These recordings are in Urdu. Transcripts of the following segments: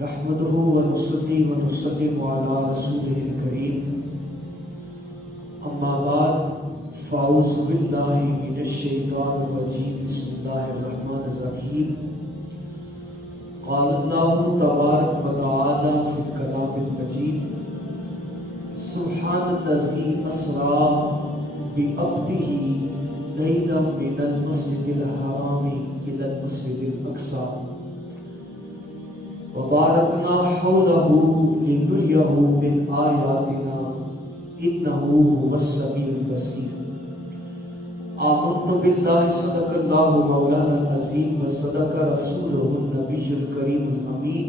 نحمده ونصلي ونسلم على رسوله الكريم أما بعد فأعوذ بالله من الشيطان الرجيم بسم الله الرحمن الرحيم قال الله تبارك وتعالى في الكلام المجيد سبحان الذي أسرى بعبده ليلا من المسجد الحرام إلى المسجد الأقصى وباركنا حوله لنريه من آياتنا إنه هو السميع البصير آمنت بالله صدق الله مولانا العظيم وصدق رسوله النبي الكريم الأمين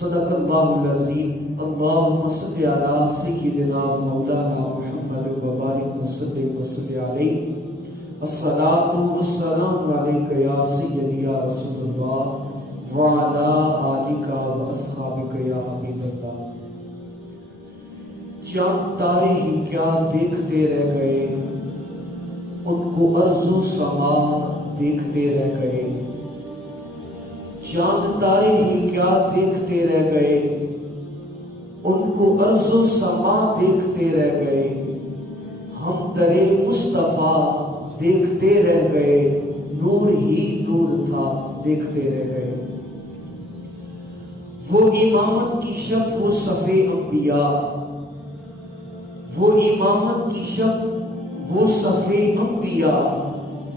صدق الله العظيم اللهم صل على سيدنا مولانا محمد وبارك وسلم عليه الصلاة والسلام عليك يا سيدي يا رسول الله وعلى آلك وأصحابك يا حبيب الله. چاند تارے ہی کیا دیکھتے رہ گئے، ان کو ارض و سما دیکھتے رہ گئے. چاند تارے ہی کیا دیکھتے رہ گئے، ان کو ارض و سما دیکھتے رہ گئے. ہم درے مصطفیٰ دیکھتے رہ گئے، نور ہی نور تھا دیکھتے رہ گئے. وہ امامت کی شب وہ صفے انبیاء، وہ امامت کی شب وہ صفے انبیاء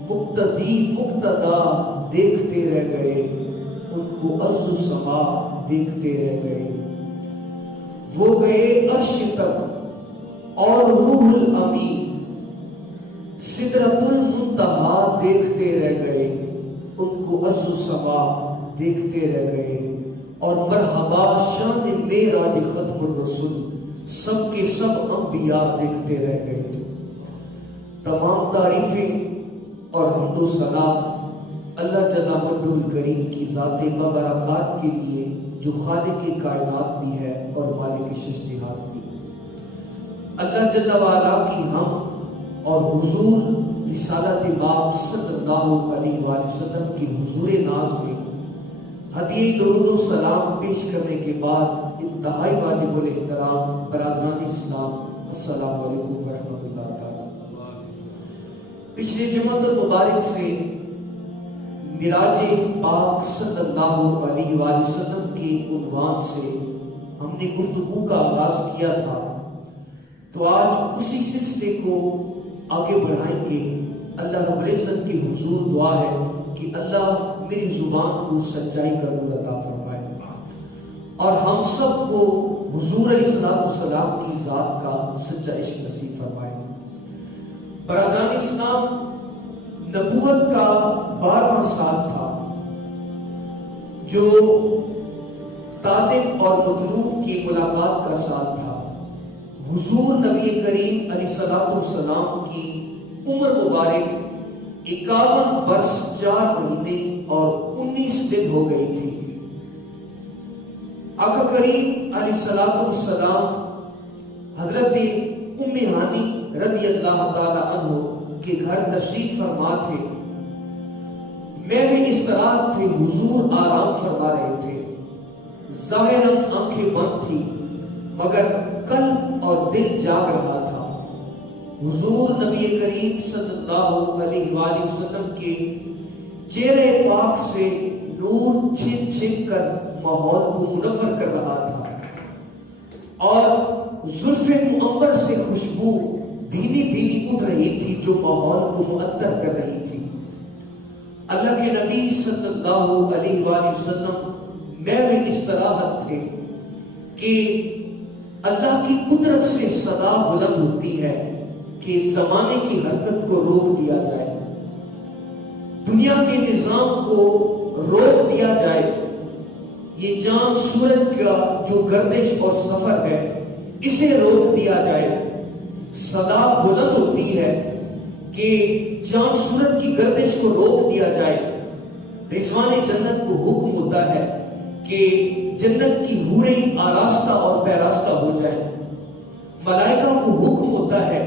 مقتدی مقتدا دیکھتے رہ گئے، ان کو ارض و سما دیکھتے رہ گئے. وہ گئے عرش تک اور روح الامین سدرۃ المنتہا دیکھتے رہ گئے، ان کو ارض و سما دیکھتے رہ گئے. اور مرحبا شان معراج ختم الرسول سب کے سب انبیاء دیکھتے رہ گئے. تمام تعریفیں اور حمد و ثنا اللہ جل مجدہ الکریم کی ذات بابرکات کے لیے جو خالق کائنات بھی ہے اور مالک ششتہات بھی. اللہ جل وعلا کی حمد اور حضور رسالت پاک صلی اللہ علیہ وآلہ وسلم کی حضور ناز میں ہدیہ درود و سلام پیش کرنے کے بعد انتہائی واجب الاحترام برادران اسلام السلام علیکم ورحمۃ اللہ تعالی. پچھلے جمعہ المبارک سے معراج پاک صلی اللہ علیہ وآلہ وسلم کے عنوان سے ہم نے گفتگو کا آغاز کیا تھا، تو آج اسی سلسلے کو آگے بڑھائیں گے. اللہ رب العزت کی حضور دعا ہے کہ اللہ میری زبان کو سچائی کا نور عطا فرمائے اور ہم سب کو حضور علیہ السلام کی ذات کا سچا عشق نصیب فرمائے. برادران اسلام، نبوت کا 12واں سال تھا جو طالب اور مطلوب کی ملاقات کا سال تھا. حضور نبی کریم علیہ السلام کی عمر مبارک 51 برس 4 مہینے اور 19 دن ہو گئی تھی. آقا کریم علیہ السلام حضرت ام ہانی رضی اللہ تعالی عنہ کے گھر تشریف فرما تھے. میں بھی اس طرح تھے، حضور آرام فرما رہے تھے. ظاہراً آنکھیں بند تھی مگر قلب اور دل جاگ رہا تھا. حضور نبی کریم صلی اللہ علیہ وآلہ وسلم کے چہرے پاک سے نور چھن چھن کر ماحول کو منور کر رہا تھا اور زلف معنبر سے خوشبو بھینی بھینی اٹھ رہی تھی جو ماحول کو معطر کر رہی تھی. اللہ کے نبی صلی اللہ علیہ وآلہ وسلم میں بھی اس طرح تھے کہ اللہ کی قدرت سے صدا بلند ہوتی ہے کہ زمانے کی حرکت کو روک دیا جائے، دنیا کے نظام کو روک دیا جائے. یہ چاند سورج کا جو گردش اور سفر ہے اسے روک دیا جائے. صدا بلند ہوتی ہے کہ چاند سورج کی گردش کو روک دیا جائے. رضوان جنت کو حکم ہوتا ہے کہ جنت کی حوریں آراستہ اور پیراستہ ہو جائے. ملائکہ کو حکم ہوتا ہے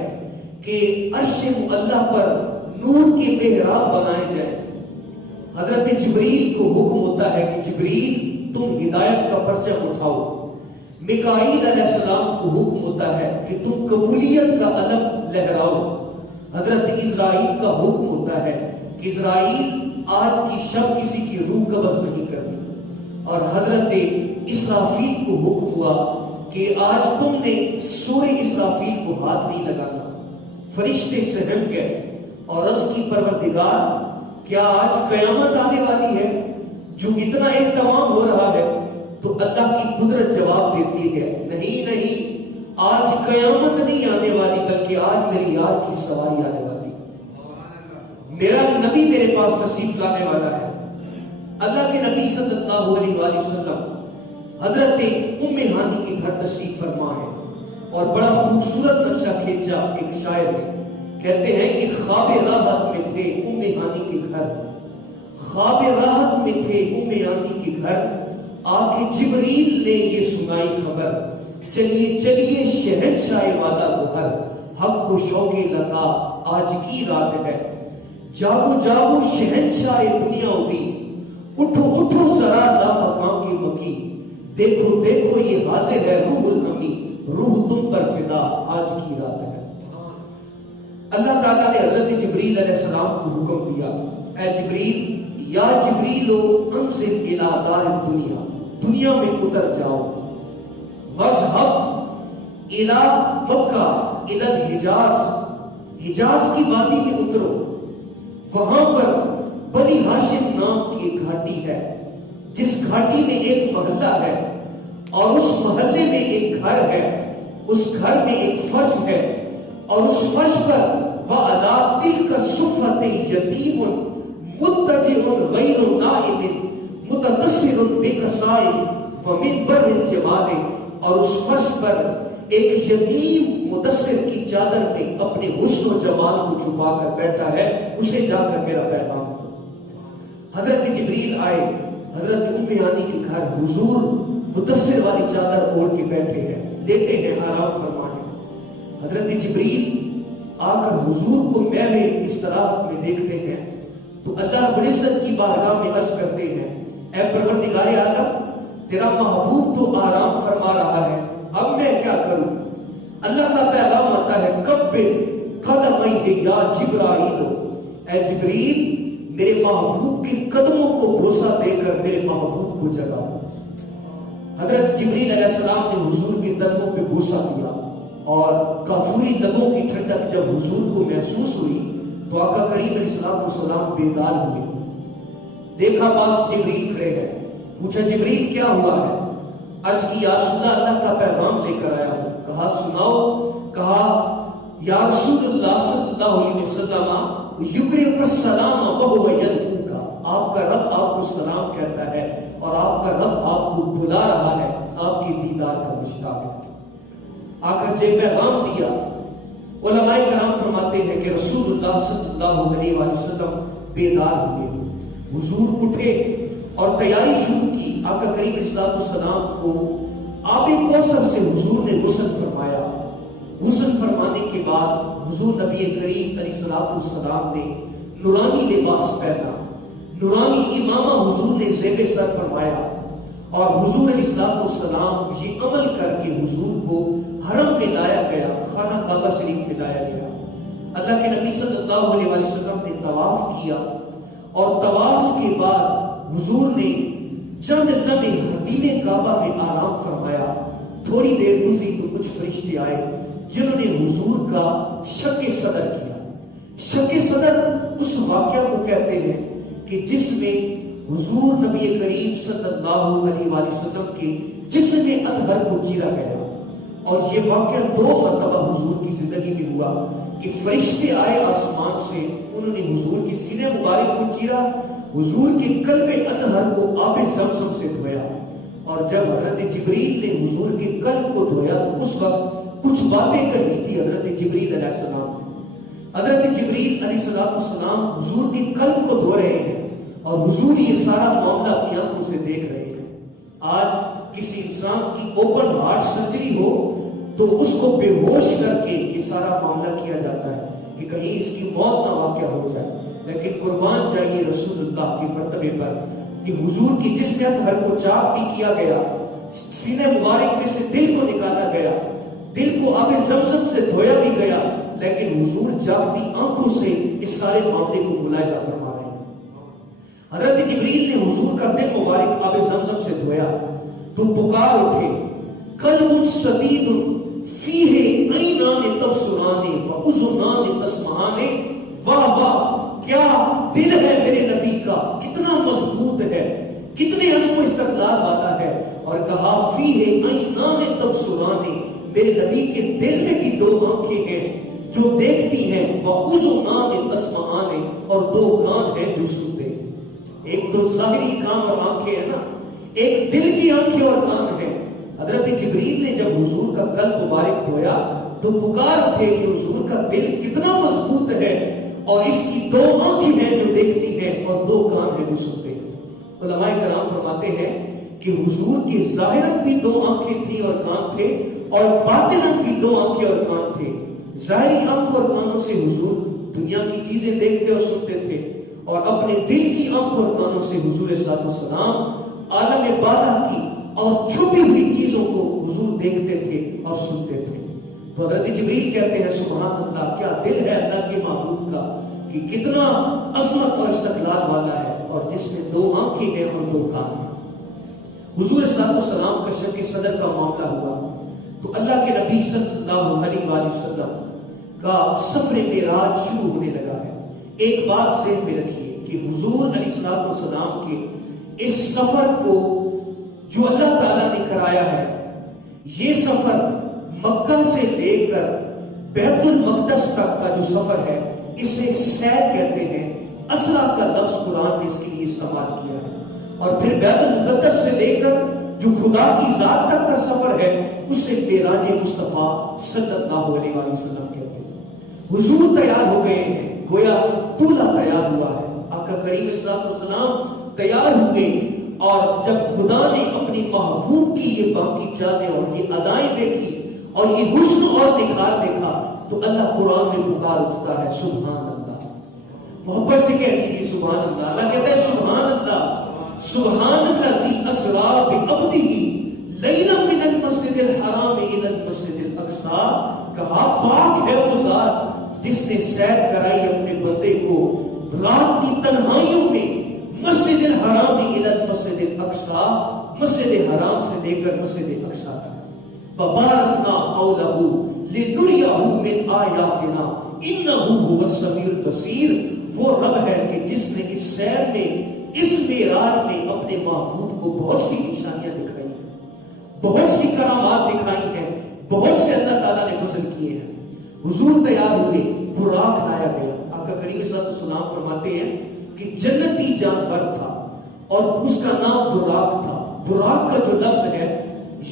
کہ عرش معلیٰ پر نور کی محراب بنائے جائے. حضرت جبریل کو حکم ہوتا ہے کہ جبریل تم ہدایت کا پرچم اٹھاؤ. میکائیل علیہ السلام کو حکم ہوتا ہے کہ تم قبولیت کا علم لہراؤ. حضرت اسرائیل کا حکم ہوتا ہے کہ اسرائیل آج کی شب کسی کی روح قبض نہیں کرنی. اور حضرت اسرافیل کو حکم ہوا کہ آج تم نے سورہ اسرافیل کو ہاتھ نہیں لگانا. فرشتے سہم گئے اور عرض کی پروردگار کیا آج قیامت آنے والی ہے جو اتنا اہتمام ہو رہا ہے؟ تو اللہ کی قدرت جواب دیتی ہے نہیں نہیں، آج قیامت نہیں آنے والی بلکہ آج میری یار کی سواری آنے والی. میرا نبی میرے پاس تشریف لانے والا ہے. اللہ کے نبی صلی اللہ علیہ وآلہ وسلم حضرت ام ہانی کے گھر تشریف فرما ہے اور بڑا خوبصورت نقشہ کھینچا. ایک شاعر ہے کہتے ہیں کہ خواب راحت میں تھے ام ہانی کے گھر، خواب راحت میں تھے ام ہانی کے گھر، آ کے جبریل نے یہ سنائی خبر، چلیے چلیے شہنشاہ وعدہ گوہر، حق کو شوق لگا آج کی رات ہے، جاگو جاگو شہنشاہ دنیا ہوتی، اٹھو اٹھو ذرا لا مقام کی مکی، دیکھو دیکھو یہ حاضر ہے روح الامی، روح تم پر فدا آج کی رات ہے. اللہ تعالیٰ نے حضرت جبریل علیہ السلام کو حکم دیا اے جبریل یا جبریلو انزل الی دار الدنیا، دنیا میں اتر جاؤ، وَاذْهَبْ الی مکہ الی الحجاز، حجاز کی وادی میں اترو، وہاں پر بنی ہاشم نام کی ایک گھاٹی ہے جس گھاٹی میں ایک محلہ ہے اور اس محلے میں ایک گھر ہے، اس گھر میں ایک فرش ہے اور اس فرش پر وَعَلَىٰ تِلْكَ الصُّفْحَةِ يَتِيمٌ مُتَّجِعٌ غَيْرُ نَائِمٍ مُتَدَثِّرٌ بِكَسَائِمٍ وَمِنْ بَرِّ الْجَمَالِ، اور اس فرش پر ایک یتیم مدثر کی چادر میں اپنے حسن و جمال کو چھپا کر بیٹھا ہے، اسے جا کر میرا پیغام. حضرت جبریل آئے، حضرت ام ہانی کے گھر حضور مدثر والی چادر اوڑھ کے بیٹھے ہیں، لیتے ہیں آرام فرمانے. حضرت جبریل آ کر حضور کو محو استراحت میں دیکھتے ہیں تو اللہ رب العزت کی بارگاہ میں عرض کرتے ہیں اے پروردگار عالم، تیرا محبوب تو آرام فرما رہا ہے، اب میں کیا کروں؟ اللہ کا پیغام آتا ہے کبر قدمَیہِ یا جبرائیل، اے جبریل میرے محبوب کے قدموں کو بوسہ دے کر میرے محبوب کو جگاؤ. حضرت جبریل علیہ السلام نے حضور کے قدموں پہ بوسہ دیا اور کافوری لبوں کی ٹھنڈک جب حضور کو محسوس ہوئی تو آقا کریم علیہ السلام بیدار ہوئے. دیکھا پاس جبریل کھڑے ہیں، پوچھا جبریل کیا ہوا ہے؟ عرض کی یا رسول اللہ، اللہ کا پیغام لے کر آیا ہوں. کہا سناؤ. کہا یا رسول اللہ صلی اللہ علیہ وسلم یقرئک السلام وہو یدعوک، آپ کا رب آپ کو سلام کہتا ہے اور آپ کا رب آپ کو بلا رہا ہے، آپ کے دیدار کا مشتاق ہے. آ کر جب پیغام دیا، علماء کرام فرماتے ہیں کہ رسول اللہ صلی اللہ علیہ وسلم بیدار ہوئے، حضور اٹھے اور تیاری شروع کی. آقا کریم علیہ السلام کو آب کوثر سے حضور نے غسل فرمایا. غسل فرمانے کے بعد حضور نبی کریم علیہ السلام نے نورانی لباس پہنا، نورانی امامہ حضور نے زیب سر فرمایا اور حضور علیہ السلام یہ عمل کر کے حضور کو حرم میں لایا گیا، خانہ کعبہ شریف میں لایا گیا. اللہ کے نبی صلی اللہ علیہ وسلم نے طواف کیا اور طواف کے بعد حضور نے چند لمحے حدیم کعبہ میں آرام فرمایا. تھوڑی دیر گزری تو کچھ فرشتے آئے جنہوں نے حضور کا شق صدر کیا. شق صدر اس واقعہ کو کہتے ہیں کہ جس میں حضور نبی کریم صلی اللہ علیہ وسلم کے جسم اطہر کو چیرا گیا. اور یہ واقعہ 2 مرتبہ حضور کی زندگی میں ہوا کہ فرشتے آئے آسمان سے، انہوں نے حضور کی سینے مبارک کو چیرا، حضور کے قلب اطہر کو آب زمزم سے دھویا. اور جب حضرت جبریل نے حضور کے قلب کو دھویا تو اس وقت کچھ باتیں کرنی تھی حضرت جبریل علیہ السلام. حضرت جبریل علیہ السلام حضور کے قلب کو دھو رہے ہیں اور حضور یہ سارا معاملہ اپنی آنکھوں سے دیکھ رہے ہیں. آج کسی انسان کی اوپن ہارٹ سرجری ہو تو اس کو بے ہوش کر کے یہ سارا معاملہ کیا جاتا ہے کہ کہیں اس کی موت نہ واقع ہو جائے. لیکن قربان جائیے رسول اللہ کے مرتبے پر کہ حضور کی جسمیت ہر کو چاک بھی کیا گیا، سینے مبارک میں سے دل کو نکالا گیا، دل کو آب زمزم سے دھویا بھی گیا، لیکن حضور جاگتی آنکھوں سے اس سارے معاملے کو ملاحظہ فرما رہے ہیں۔ حضرت جبریل نے حضور کا دل مبارک آب زمزم سے دھویا تو پکار اٹھے، قلب شدید فیہ عینان تبصران واذنان تسمعان، واہ واہ کیا دل ہے میرے نبی کا، کتنا مضبوط ہے، کتنے عزم و استقلال والا ہے۔ اور کہا فیہ عینان تبصران، میرے نبی کے دل میں بھی دو آنکھیں ہیں جو دیکھتی ہیں، واذنان تسمعان، اور دو کان ہیں جو سنتے ہیں۔ ایک تو ظاہری کان اور آنکھیں ہیں نا، ایک دل کی آنکھیں اور کان ہیں۔ حضرت جبریل نے جب حضور کا قلب مبارک دھویا تو پکار اٹھے کہ حضور کا دل کتنا مضبوط ہے اور اس کی دو آنکھیں ہیں جو دیکھتی ہیں اور دو کان ہیں جو سنتے ہیں۔ علماء کرام فرماتے ہیں کہ حضور کی ظاہراً بھی دو آنکھیں تھیں اور کان تھے، اور باطناً بھی دو آنکھیں اور کان تھے۔ ظاہری آنکھوں اور کانوں سے حضور دنیا کی چیزیں دیکھتے اور سنتے تھے، اور اپنے دل کی آنکھوں اور کانوں سے حضور صلی اللہ علیہ وسلم عالم بالا کی اور چھپی ہوئی چیزوں کو حضور دیکھتے تھے اور سنتے تھے۔ تو حضرت جبریل کہتے ہیں سبحان اللہ، کیا دل ہے اللہ کے محبوب کا کہ کتنا عظمت اور استقلال والا ہے، اور جس میں دو آنکھیں ہیں اور دو کان ہیں۔ حضور صلی اللہ علیہ وسلم کا شب صدر کا معاملہ ہوا تو اللہ کے نبی صلی اللہ علیہ وآلہ وسلم کا سفر معراج شروع ہونے لگا ہے۔ ایک بات ذہن میں رکھیے کہ حضور علیہ السلام کے اس سفر کو جو اللہ تعالیٰ نے کرایا ہے، یہ سفر مکہ سے لے کر بیت المقدس تک کا جو سفر ہے اسے سیر کہتے ہیں۔ اسرا کا لفظ قرآن نے اس کے لیے استعمال کیا ہے، اور پھر بیت المقدس سے لے کر جو خدا کی ذات تک کا سفر ہے اسے معراج مصطفیٰ صلی اللہ علیہ وسلم کہتے ہیں۔ حضور تیار ہو گئے ہیں، گویا دولہا تیار ہوا ہے، آقا کریم صلی اللہ علیہ وسلم تیار ہوئے، اور جب خدا نے اپنی محبوب کی یہ باقی چالیں اور یہ ادائیں دیکھی اور یہ حسن اور نکھار دیکھا تو اللہ قرآن میں پکار اٹھتا ہے سبحان اللہ۔ محبت سے کہہ دیجیے سبحان اللہ۔ اللہ کہتا ہے سبحان اللہ، سبحان الذی اسری بعبدہ لیلا من المسجد الحرام الی المسجد الاقصی، کہا پاک ہے وہ ذات جس نے سیر کرائی اپنے بندے کو رات کی تنہائیوں میں مسجد الحرام الی المسجد الاقصی، مسجد حرام سے لے کر مسجد اقصی تک۔ فبارکنا حولہ لنریہ من آیاتنا انہ هو السمیع البصیر۔ وہ رب ہے کہ جس نے اس سیر میں، اس معراج میں اپنے محبوب کو بہت سی نشانیاں دکھائی ہیں، بہت سی کرامات دکھائی ہیں، بہت سے اللہ تعالیٰ نے فضل کیے ہیں۔ حضور تیار ہوئے، براق لایا گیا۔ آقا کریم صلی اللہ علیہ وسلم فرماتے ہیں کہ جنتی جانور تھا اور اس کا نام براق تھا۔ براق کا جو لفظ ہے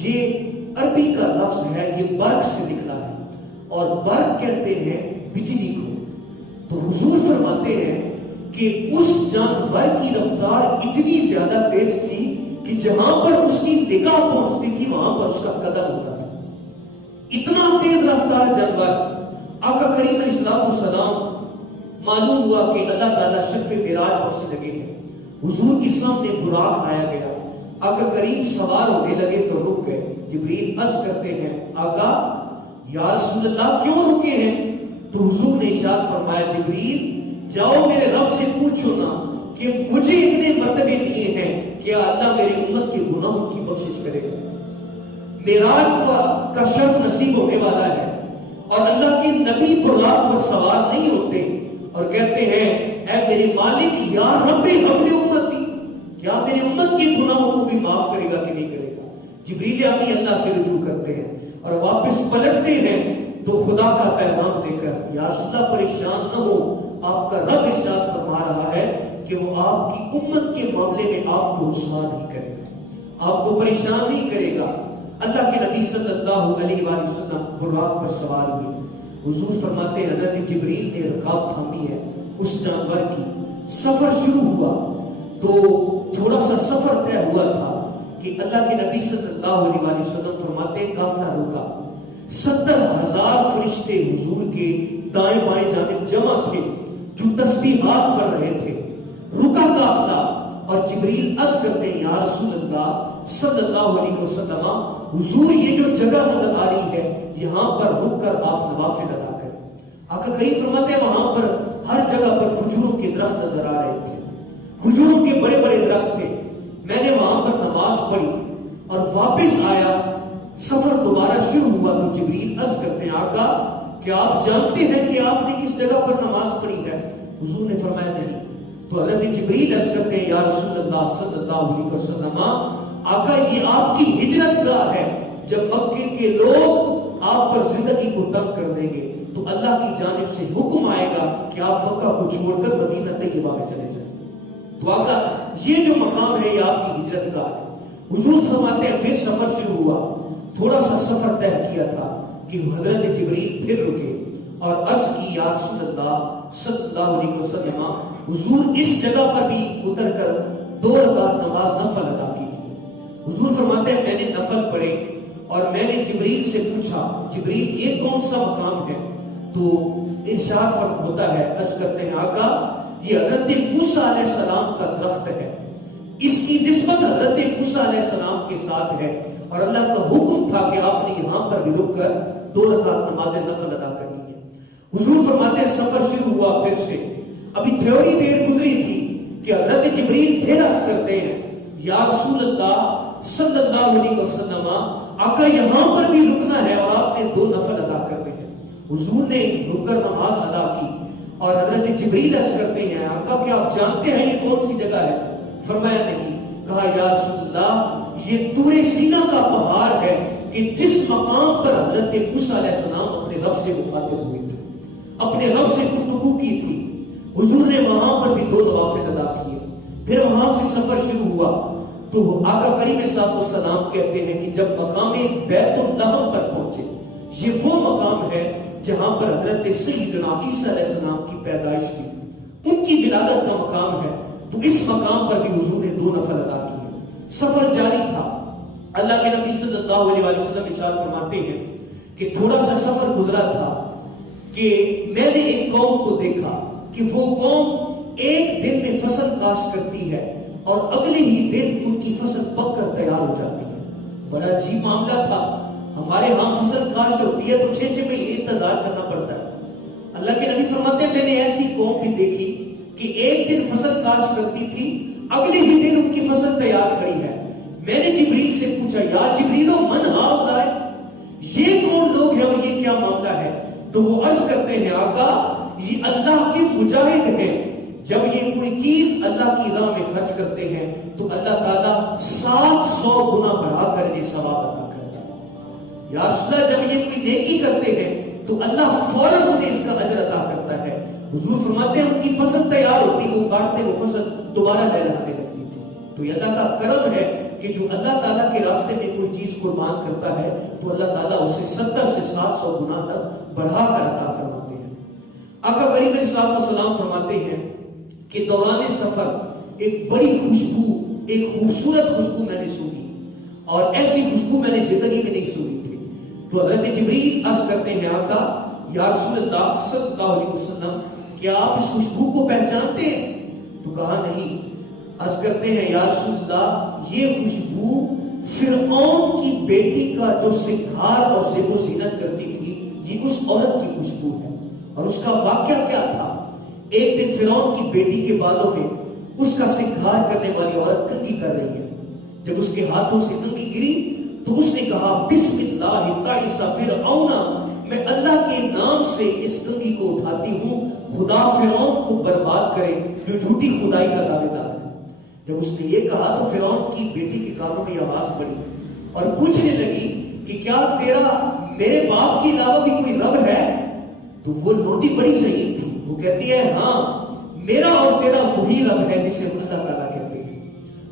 یہ عربی کا لفظ ہے، یہ برق سے نکلا ہے، اور برق کہتے ہیں بجلی کو۔ تو حضور فرماتے ہیں کہ اس جانور کی رفتار اتنی زیادہ تیز تھی کہ جہاں پر اس کی نگاہ پہنچتی تھی وہاں پر اس کا قدم ہوتا تھا۔ اتنا تیز رفتار جانور۔ آقا کریم علیہ السلام معلوم ہوا کہ اللہ تعالیٰ شب معراج پر سے لگے ہیں، حضور کے سامنے براق لایا گیا، آقا کریم سوار ہونے لگے تو رک گئے۔ جبریل عرض کرتے ہیں آقا یا رسول اللہ کیوں رکے ہیں؟ تو حضور نے ارشاد فرمایا جبریل جاؤ میرے رب سے پوچھو نا کہ مجھے اتنے مرتبے دیے ہیں کیا اللہ میرے امت کے گناہوں کی بخشش کرے گا۔ معراج کا شرف نصیب ہونے والا ہے، اور اللہ کے نبی براق پر سوار نہیں ہوتے اور کہتے ہیں اے میرے مالک یا رب حبل امتی، کیا میرے امت کے گناہوں کو بھی معاف کرے گا کہ نہیں کرے گا؟ جبریل امی اللہ سے رجوع کرتے ہیں اور واپس پلٹتے ہیں تو خدا کا پیغام دے کر یا رسول اللہ پریشان نہ ہو، آپ کا رب ارشاد فرما رہا ہے کہ وہ آپ کی امت کے معاملے میں آپ کو رسوا نہیں کرے گا، آپ کو پریشان نہیں کرے گا۔ اللہ کے نبی صلی اللہ علیہ وآلہ وسلم براق پر سوار ہوئے۔ حضور فرماتے ہیں حضرت جبریل نے رکاب تھامی ہے اس جانور کی، سفر شروع ہوا تو تھوڑا سا سفر طے ہوا تھا کہ اللہ کے نبی صلی اللہ علیہ وآلہ وسلم فرماتے ہیں قافلہ رکا، 70,000 فرشتے حضور کے دائیں بائیں جانب جمع تھے، جو تسبیحات پڑھ رہے تھے، رکا قافلہ، اور جبریل عرض کرتے ہیں یا رسول اللہ صلی اللہ علیہ وسلم، حضور یہ جو جگہ نظر آ رہی ہے یہاں پر رک کر آپ نوافل ادا کریں۔ آقا کریم فرماتے ہیں وہاں پر ہر جگہ پر کھجوروں کے درخت نظر آ رہے تھے، کھجوروں کے بڑے بڑے درخت تھے۔ میں نے وہاں پر نماز پڑھی اور واپس آیا، سفر دوبارہ شروع ہوا تو جبریل عرض کرتے ہیں آقا کہ آپ جانتے ہیں کہ آپ نے کس جگہ پر نماز پڑھی ہے؟ حضور نے فرمایا نہیں۔ تو حضرت جبریل عرض کرتے ہیں یا رسول اللہ صلی اللہ علیہ وسلم، آقا یہ آپ کی ہجرت گاہ ہے، جب مکے کے لوگ آپ پر زندگی کو تنگ کر دیں گے تو اللہ کی جانب سے حکم آئے گا کہ آپ مکہ کو چھوڑ کر مدینہ طیبہ میں چلے جائیں۔ تو آقا یہ جو مقام ہے یہ آپ کی ہجرت گاہ ہے۔ حضور فرماتے ہیں پھر سفر شروع ہوا، تھوڑا سا سفر طے کیا تھا کہ حضرت جبریل پھر رکے اور عرض کی یا رسول اللہ صلی اللہ علیہ وسلم، حضور اس جگہ پر بھی اتر کر 2 رکعت نماز نفل ادا کی تھی۔ حضور فرماتے ہیں میں نے نفل پڑھے اور میں نے جبریل سے پوچھا جبریل یہ کون سا مقام ہے؟ تو ارشاد فرق ہوتا ہے، عرض کرتے ہیں آقا یہ حضرت موسیٰ علیہ السلام کا درخت ہے، اس کی نسبت حضرت موسیٰ علیہ السلام کے ساتھ ہے، اور اللہ کا حکم تھا کہ آپ نے یہاں پر بھی رک کر 2 رکعت نماز نفل ادا کرنی ہے۔ حضور فرماتے ہیں سفر شروع ہوا پھر سے، ابھی تھوڑی دیر گزری تھی کہ حضرت جبریل پھر عرض کرتے ہیں یا رسول اللہ صلی اللہ علیہ وسلم، آقا یہاں پر بھی رکنا ہے اور آپ نے 2 نفل ادا کرنے ہیں۔ حضور نے رک کر نماز ادا کی اور حضرت جبریل عرض کرتے ہیں آقا کیا آپ جانتے ہیں یہ کون سی جگہ ہے؟ فرمایا نہیں۔ کہا یا رسول اللہ یہ طور سینا کا پہاڑ ہے کہ جس مقام پر حضرت موسیٰ علیہ السلام اپنے رب سے مخاطب ہوئے تھے، اپنے رب سے گفتگو کی تھی۔ حضور نے وہاں پر بھی 2 نوافل ادا کیے۔ پھر وہاں سے سفر شروع ہوا تو آقا کریم صلی اللہ علیہ وسلم کہتے ہیں کہ جب مقام بیت اللحم پر پہنچے، یہ وہ مقام ہے جہاں پر حضرت سیدنا عیسیٰ علیہ السلام کی پیدائش کی، ان کی ولادت کا مقام ہے۔ تو اس مقام پر بھی حضور نے 2 نفل ادا کیے۔ سفر جاری تھا۔ اللہ کے نبی صلی اللہ علیہ وسلم ارشاد فرماتے ہیں کہ تھوڑا سا سفر گزرا تھا کہ میں نے ایک قوم کو دیکھا کہ وہ قوم ایک دن میں فصل کاشت کرتی ہے اور اگلے ہی دن ان کی فصل پک کر تیار ہو جاتی ہے۔ بڑا عجیب معاملہ تھا۔ ہمارے ہاں فصل کاشت ہوتی ہے تو 6 مہینے انتظار کرنا پڑتا ہے۔ اللہ کے نبی فرماتے ہیں میں نے ایسی قوم بھی دیکھی کہ ایک دن فصل کاشت کرتی تھی، اگلے ہی دن ان کی فصل تیار کھڑی ہے۔ میں نے جبریل سے پوچھا یا جبریل من ہؤلاء، یہ کون لوگ ہیں اور یہ کیا معاملہ ہے؟ تو وہ عرض کرتے ہیں آقا یہ اللہ کے مجاہد ہیں، جب یہ کوئی چیز اللہ کی راہ میں خرچ کرتے ہیں تو اللہ تعالیٰ 700 گنا بڑھا کر انہیں ثواب عطا کرتا ہے۔ یا رسول اللہ جب یہ کوئی نیکی کرتے ہیں تو اللہ فوراً انہیں اس کا اجر عطا کرتا ہے۔ حضور فرماتے ہیں ان کی فصل تیار ہوتی، وہ کاٹتے وہ فصل دوبارہ لہرانے لگتی تھی۔ تو یہ اللہ کا کرم ہے کہ جو اللہ تعالیٰ کے راستے میں کوئی چیز قربان کرتا ہے تو اللہ تعالیٰ اسے 70 سے 700 گنا تک بڑھا کر عطا فرماتے ہیں۔ آقا کریم علیہ الصلوۃ والسلام فرماتے ہیں کہ دوران سفر ایک بڑی خوشبو، ایک خوبصورت خوشبو میں نے سنی اور ایسی خوشبو میں نے زندگی میں نہیں سنی تھی۔ تو حضرت جبریل عرض کرتے ہیں آقا یا رسول اللہ صلی اللہ علیہ وسلم کیا آپ اس خوشبو کو پہچانتے ہیں؟ تو کہا نہیں۔ عرض کرتے ہیں یا رسول اللہ یہ خوشبو فرعون کی بیٹی کا جو سنگھار اور زیب و زینت کرتی تھی یہ اس عورت کی خوشبو ہے۔ اور اس کا واقعہ کیا تھا؟ ایک دن فرعون کی بیٹی کے بالوں میں اس کا سنگھار کرنے والی عورت کنگھی کر رہی ہے۔ جب اس کے ہاتھوں سے کنگھی گری تو اس نے کہا بسم اللہ تعیس فرعون، میں اللہ کے نام سے اس کنگھی کو اٹھاتی ہوں، خدا فرعون کو برباد کرے جو جھوٹی خدائی کا دعوے دار ہے۔ جب اس نے یہ کہا تو فرعون کی بیٹی کے کانوں میں آواز پڑی اور پوچھنے لگی کہ کیا تیرا میرے باپ کے علاوہ بھی کوئی رب ہے؟ تو وہ نوٹی بڑی صحیح تھی، وہ کہتی ہے ہاں میرا اور تیرا وہی رب ہے جسے اللہ تعالیٰ کہتے ہیں۔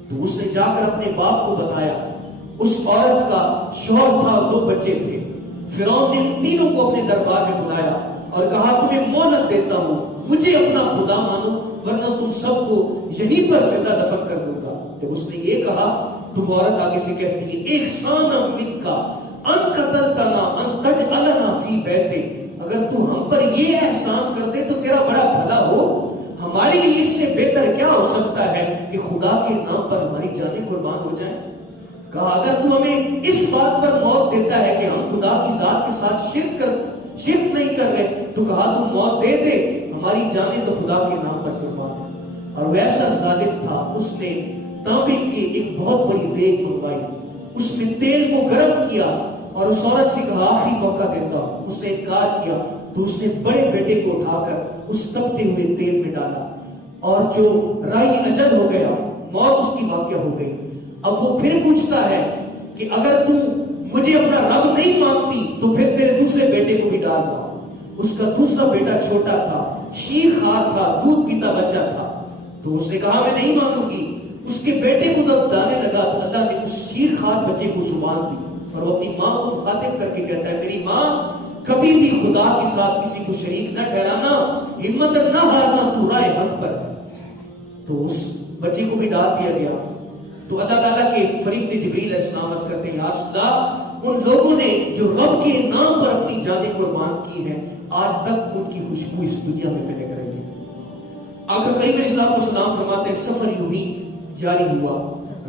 تو اس نے جا کر اپنے باپ کو بتایا۔ اس عورت کا شوہر تھا، 2 بچے تھے۔ فرعون نے ان تینوں کو اپنے دربار میں بلایا اور کہا تمہیں مہلت دیتا ہوں، مجھے اپنا خدا مانو ورنہ تم سب کو یہیں پر زندہ دفن کر دوں گا۔ جب اس نے یہ کہا تو وہ عورت آگے سے کہتی ہے احسانا منکا ان قتلتنا ان تجعلنا فی بیتے، اگر تو ہم پر یہ احسان کر دے تو تیرا بڑا بھلا ہو، ہمارے لیے اس سے بہتر کیا ہو سکتا ہے کہ خدا کے نام پر ہماری جانیں قربان ہو جائیں۔ کہا اگر تو ہمیں اس بات پر موت دیتا ہے کہ ہم خدا کی ذات کے ساتھ شرک نہیں کر رہے، تو کہا تو موت دے دے، ہماری جانیں تو خدا کے نام پر قربان ہے۔ اور ویسا ظالم تھا، اس نے تانبے کی ایک بہت بڑی دیگ منگوائی، اس میں تیل کو گرم کیا اور اس عورت سے کہا آخری موقع دیتا ہوں۔ اس نے انکار کیا تو اس نے بڑے بیٹے کو اٹھا کر اس تپتے ہوئے تیل میں ڈالا، اور جو رائی اجل ہو گیا، موت اس کی واقع ہو گئی۔ اب وہ پھر پوچھتا ہے کہ اگر تو مجھے اپنا رب نہیں مانتی تو پھر تیرے دوسرے بیٹے کو بھی ڈال دو۔ اس کا دوسرا بیٹا چھوٹا تھا، شیر خوار تھا، دودھ پیتا بچہ تھا، تو اس نے کہا میں نہیں مانوں گی۔ اس کے بیٹے کو جب ڈالنے لگا تو اللہ نے اس شیر خوار بچے کو زبان دی اور وہ اپنی ماں کو مخاطب کر کے کہتا ہے میری ماں کبھی بھی خدا کے ساتھ کسی کو شریک نہ ٹھہرانا، ہمت نہ ہارنا، تو راہ حق پر ہے۔ تو اس بچے کو بھی ڈال دیا گیا۔ تو اللہ تعالیٰ کے فرشتے جبریل علیہ السلام عرض کرتے ہیں یا اللہ، ان لوگوں نے جو رب کے نام پر اپنی جانیں قربان کی ہیں، آج تک ان کی خوشبو اس دنیا میں مہک رہی ہے۔ آقا کریم علیہ السلام فرماتے ہیں سفر یوں ہی جاری ہوا،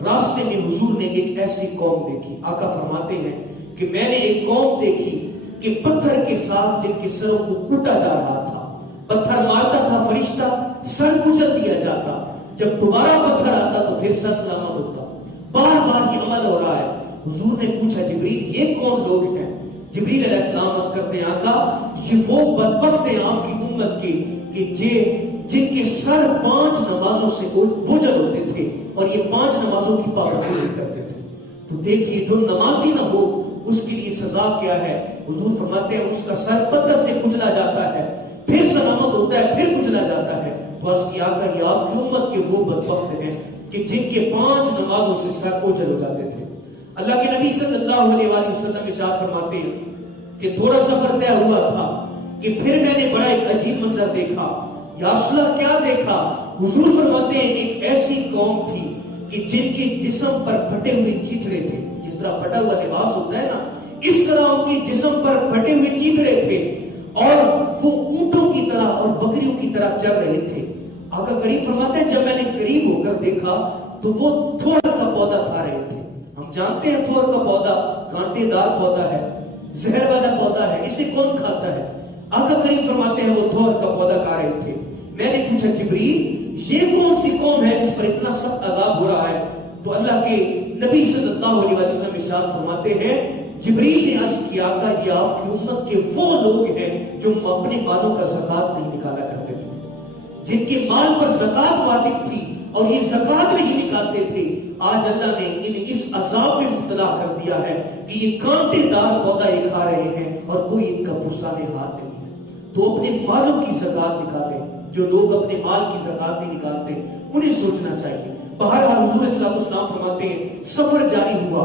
راستے میں حضور نے ایک ایسی قوم دیکھی۔ آقا فرماتے ہیں کہ میں نے ایک قوم دیکھی کہ پتھر کے ساتھ جن کے سروں کو کوٹا جا رہا تھا، پتھر مارتا تھا فرشتہ، سر کچل دیا جاتا، جب دوبارہ پتھر آتا تو پھر سر سلامت ہوتا، بار بار یہ عمل ہو رہا ہے۔ حضور نے پوچھا جبریل یہ کون لوگ ہیں؟ جبریل علیہ السلام عرض کرتے ہیں آقا یہ وہ بدبخت ہیں آپ کی امت کے کہ جن کے سر 5 نمازوں سے بوجھل ہوتے تھے اور یہ 5 نمازوں کی پابندی نہیں کرتے تھے۔ تو دیکھیے جو نمازی نہ ہو اس کے لیے سزا کیا ہے۔ حضور فرماتے ہیں اس کا سر پتھر سے کچلا جاتا ہے، پھر سلامت ہوتا ہے، پھر کچلا جاتا ہے۔ تو عرض کیا کہ یہ آپ کی امت کے وہ بدبخت ہیں کہ جن کے 5 نمازوں سے سر اوجھل ہو جاتے تھے۔ اللہ کے نبی صلی اللہ علیہ وآلہ وسلم ارشاد فرماتے ہیں کہ تھوڑا سفر طے ہوا تھا کہ پھر میں نے بڑا ایک عجیب منظر دیکھا۔ یا رسول اللہ کیا دیکھا؟ حضور فرماتے ہیں ایک ایسی قوم تھی کہ جن کے جسم پر پھٹے ہوئے چیتڑے تھے، جس طرح پھٹا ہوا لباس ہوتا ہے نا، اس طرح ان کے جسم پر پھٹے ہوئے چیتڑے تھے اور وہ اونٹوں کی طرح اور بکریوں کی طرح چل رہے تھے۔ آقا کریم فرماتے ہیں جب میں نے قریب ہو کر دیکھا تو وہ تھوڑ کا پودا کھا رہے تھے۔ ہم جانتے ہیں تھوڑ کا پودا کانٹے دار پودا ہے، زہر والا پودا ہے، اسے کون کھاتا ہے؟ آقا کریم فرماتے ہیں وہ تھوڑ کا پودا کھا رہے تھے۔ میں نے پوچھا جبریل یہ کون سی قوم ہے جس پر اتنا سخت عذاب ہو رہا ہے؟ تو اللہ کے نبی صلی اللہ علیہ وسلم ارشاد فرماتے ہیں جبریل نے عرض کیا آقا یہ آپ کی امت کے وہ لوگ ہیں جو اپنے مالوں کا زکات نہیں نکالا کرتے تھے، جن کے مال پر زکات واجب تھی اور یہ زکات نہیں نکالتے تھے۔ آج اللہ نے انہیں اس عذاب میں مبتلا کر دیا ہے کہ یہ کانٹے دار پودا یہ کھا رہے ہیں اور کوئی ان کا پرسانے ہاتھ نہیں ہے۔ تو اپنے مالوں کی زکات نکالیں۔ جو لوگ اپنے مال کی زکات نہیں نکالتے انہیں سوچنا چاہیے۔ بہرحال حضور صلی اللہ علیہ وسلم فرماتے ہیں سفر جاری ہوا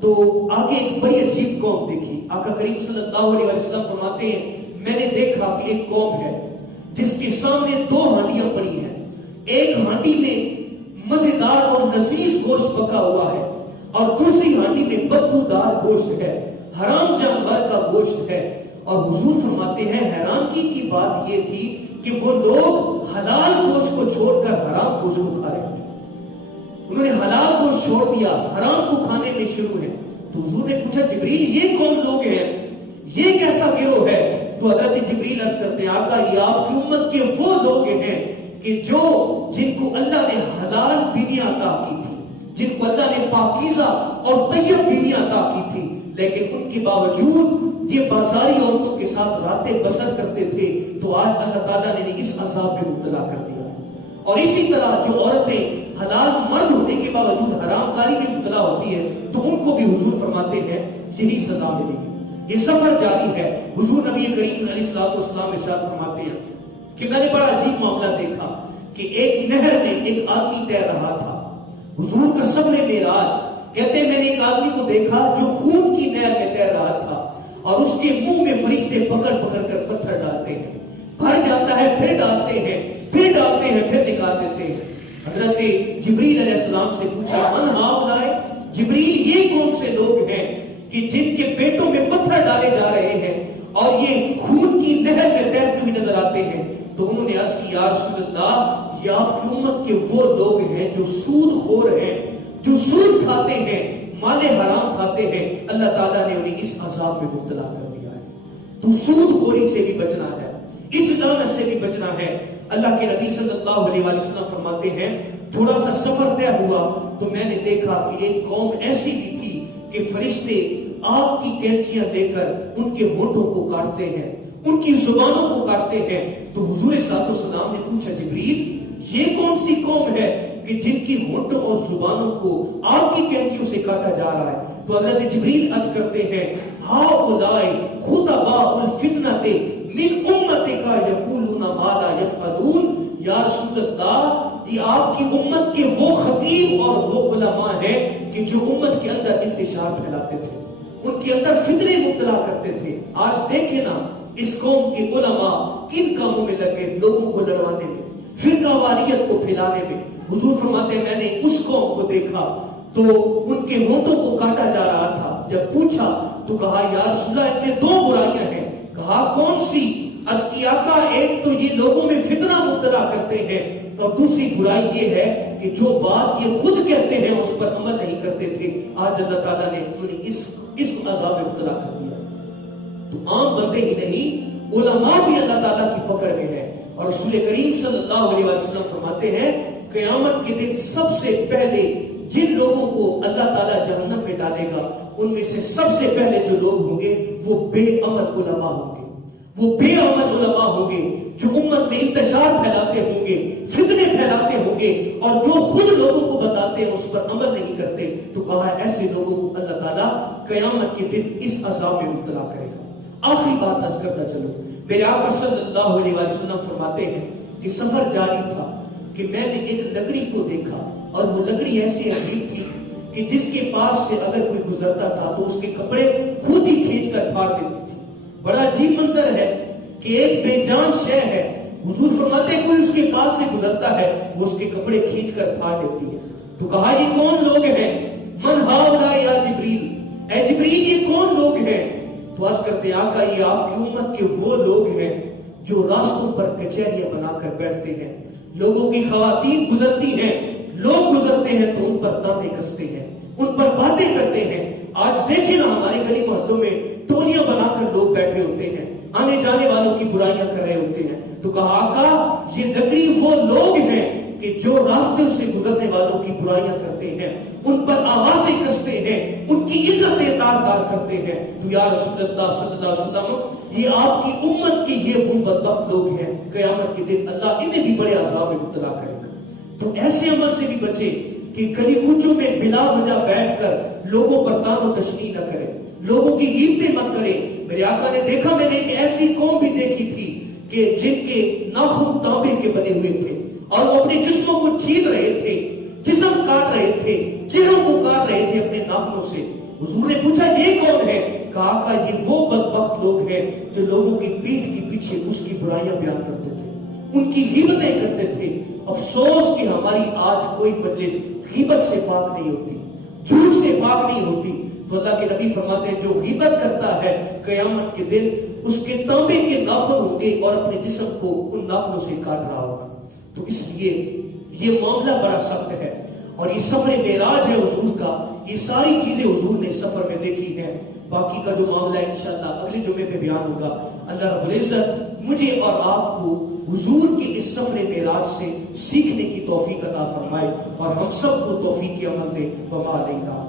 تو آگے ایک بڑی عجیب قوم دیکھی۔ آقا کریم صلی اللہ علیہ وسلم فرماتے ہیں میں نے دیکھا کہ ایک قوم ہے جس کے سامنے 2 ہانڈیاں پڑی ہیں، ایک ہانڈی میں مزیدار اور لذیذ گوشت پکا ہوا ہے اور دوسری ہانڈی میں بدبودار گوشت ہے، حرام جانور کا گوشت ہے۔ اور حضور فرماتے ہیں حیرانگی کی بات یہ تھی کہ وہ لوگ حلال گوشت کو چھوڑ کر حرام گوشت کو کھا رہے ہیں، انہوں نے حلال گوشت چھوڑ دیا، حرام کو کھانے میں شروع ہے۔ تو حضور نے پوچھا جبریل یہ کون لوگ ہیں، یہ کیسا گروہ ہے؟ تو حضرت جبریل عرض کرتے ہیں آقا یہ آپ کی امت کے وہ لوگ ہیں کہ جن کو اللہ نے حلال بیویاں عطا کی تھی، جن کو اللہ نے پاکیزہ اور طیب بیویاں عطا کی تھی، لیکن ان کے باوجود یہ بازاری عورتوں کے ساتھ راتیں بسر کرتے تھے۔ تو آج اللہ تعالیٰ نے اس عذاب میں مبتلا کر دیا ہے۔ اور اسی طرح جو عورتیں حلال مرد ہونے کے باوجود حرام کاری میں مبتلا ہوتی ہے تو ان کو بھی حضور فرماتے ہیں یہی سزا ملے گی۔ یہ سفر جاری ہے۔ حضور نبی کریم علیہ الصلوۃ والسلام ارشاد فرماتے ہیں کہ میں نے بڑا عجیب معاملہ دیکھا کہ ایک نہر میں ایک آدمی تیر رہا تھا۔ حضور کا سفر معراج کہتے ہیں میں نے ایک آدمی کو دیکھا جو خون کی نہر میں تیر رہا تھا اور اس کے منہ میں فرشتے پکڑ پکڑ کر پتھر ڈالتے ہیں، بھر جاتا ہے پھر ڈالتے ہیں، پھر ڈالتے ہیں، پھر نکال دیتے ہیں۔ حضرت جبریل علیہ السلام سے پوچھا من ہؤلاء، جبریل یہ کون سے لوگ ہیں کہ جن کے پیٹوں میں پتھر ڈالے جا رہے ہیں اور یہ خون کی نہر میں تیرتے ہوئے نظر آتے ہیں. تو انہوں نے عرض کی یا رسول اللہ یہ آپ کی امت کے وہ لوگ ہیں جو سود خور ہیں, جو سود کھاتے ہیں, مال حرام کھاتے ہیں, اللہ تعالیٰ نے انہیں اس عذاب میں مبتلا کر دیا ہے. تو سود خوری سے بھی بچنا ہے, اس لعنت سے بھی بچنا ہے. اللہ کے نبی صلی اللہ علیہ وسلم فرماتے ہیں تھوڑا سا سفر طے ہوا تو میں نے دیکھا کہ ایک قوم ایسی بھی تھی کہ فرشتے آگ کی کینچیاں لے کر ان کے ہونٹوں کو کاٹتے ہیں, ان کی زبانوں کو کاٹتے ہیں. تو حضور صلی اللہ علیہ وسلم نے پوچھا جبریل یہ کون سی قوم ہے کہ جن کی ہونٹوں اور زبانوں کو آگ کی کینچیوں سے کاٹا جا رہا ہے؟ تو حضرت جبریل عرض کرتے ہیں ہؤلاء خطباء الفتنۃ من امتک یقولون ما لا یفعلون. یا رسول اللہ یہ آپ کی امت کے وہ خطیب اور وہ علماء ہیں کہ جو امت کے اندر انتشار پھیلاتے تھے, ان کے اندر فتنے مبتلا کرتے تھے. آج دیکھیں نا اس قوم کے علماء کن کاموں میں لگے, لوگوں کو لڑوانے میں, فرقہ واریت کو پھیلانے میں. حضور فرماتے ہیں میں نے اس قوم کو دیکھا تو ان کے ہونٹوں کو کاٹا جا رہا تھا. جب پوچھا تو کہا یا رسول اللہ ان میں دو برائیاں ہیں. کہا کون سی؟ عرض کی آقا ایک تو یہ لوگوں میں فتنہ مبتلا کرتے ہیں اور دوسری برائی یہ ہے کہ جو بات یہ خود کہتے ہیں اس پر عمل نہیں کرتے تھے. آج اللہ تعالیٰ نے انہیں اس عذاب میں مبتلا کر دیا. تو عام بندے ہی نہیں علماء بھی اللہ تعالیٰ کی پکڑ میں ہے. اور رسول کریم صلی اللہ علیہ وسلم فرماتے ہیں قیامت کے دن سب سے پہلے جن لوگوں کو اللہ تعالیٰ جہنم میں ڈالے گا ان میں سے سب سے پہلے جو لوگ ہوں گے وہ بے عمل علماء ہوں گے. وہ بے عمل علماء ہوں گے جو امت میں انتشار پھیلاتے ہوں گے, فتنے پھیلاتے ہوں گے اور جو خود لوگوں کو بتاتے ہیں اس پر عمل نہیں کرتے. تو کہا ایسے لوگوں کو اللہ تعالیٰ قیامت کے دن اس عذاب میں مبتلا کرے گا. آخری بات عرض کرتا چلو, میرے آقا صلی اللہ علیہ وسلم فرماتے ہیں کہ سفر جاری تھا کہ میں نے ایک لکڑی کو دیکھا اور وہ لکڑی ایسی عجیب تھی کہ جس کے پاس سے اگر کوئی گزرتا تھا تو اس کے کپڑے خود ہی کھینچ کر پھاڑ دیتی تھی. بڑا عجیب منظر ہے کہ ایک بے جان شے ہے, حضور فرماتے ہیں کوئی اس کے پاس سے گزرتا ہے وہ اس کے کپڑے کھینچ کر پھاڑ دیتی ہے. تو کہا یہ کون لوگ ہیں؟ من ہؤلاء یا جبریل, اے جبریل یہ کون لوگ ہیں؟ تو عرض کرتے آقا یہ آپ کی امت کے وہ لوگ ہیں جو راستوں پر کچہریاں بنا کر بیٹھتے ہیں. لوگوں کی خواتین گزرتی ہیں, لوگ گزرتے ہیں تو ان پر تانے کستے ہیں, ان پر باتیں کرتے ہیں. آج دیکھیں نا ہمارے گلی محلوں میں ٹولیاں بنا کر لوگ بیٹھے ہوتے ہیں, آنے جانے والوں کی برائیاں کر رہے ہوتے ہیں. تو کہا آقا یہ لکڑی وہ لوگ ہیں کہ جو راستے سے گزرنے والوں کی برائیاں کرتے ہیں, ان پر آوازیں کستے ہیں, ان کی عزتیں تار کرتے ہیں. تو یا رسول اللہ صلی اللہ علیہ وسلم یہ آپ کی امت کے یہ وہ بدبخت لوگ ہیں, قیامت کے دن اللہ انہیں بھی بڑے عذاب میں مبتلا کرے گا. تو ایسے عمل سے بھی بچے کہ گلی کوچوں میں بلا وجہ بیٹھ کر لوگوں پر تان و تشنیع نہ کرے, لوگوں کی غیبتیں مت کرے. میرے آقا نے دیکھا, میں نے ایک ایسی قوم بھی دیکھی تھی کہ جن کے ناخن تانبے کے بنے ہوئے تھے اور وہ اپنے جسموں کو چھین رہے تھے, جسم کاٹ رہے تھے, چہروں کو کاٹ رہے تھے اپنے ناخنوں سے. حضور نے پوچھا یہ کون ہے؟ کہا آقا یہ وہ بدبخت لوگ ہیں جو لوگوں کی پیٹھ کے پیچھے اس کی برائیاں بیان کرتے تھے, ان کی غیبتیں کرتے تھے. افسوس کہ ہماری آج کوئی مجلس غیبت سے پاک نہیں ہوتی, جھوٹ سے پاک نہیں ہوتی. تو اللہ کے نبی فرماتے ہیں جو غیبت کرتا ہے قیامت کے دن اس کے تانبے کے ناخن ہوں گے اور اپنے جسم کو ان ناخنوں سے کاٹ رہا ہوگا. تو اس لیے یہ معاملہ بڑا سخت ہے اور یہ سفر معراج ہے حضور کا. یہ ساری چیزیں حضور نے سفر میں دیکھی ہیں. باقی کا جو معاملہ انشاءاللہ اگلے جمعے پہ بیان ہوگا. اللہ رب العزت مجھے اور آپ کو حضور کے اس سفر معراج سے سیکھنے کی توفیق عطا فرمائے اور ہم سب کو توفیق عمل دے. وما علینا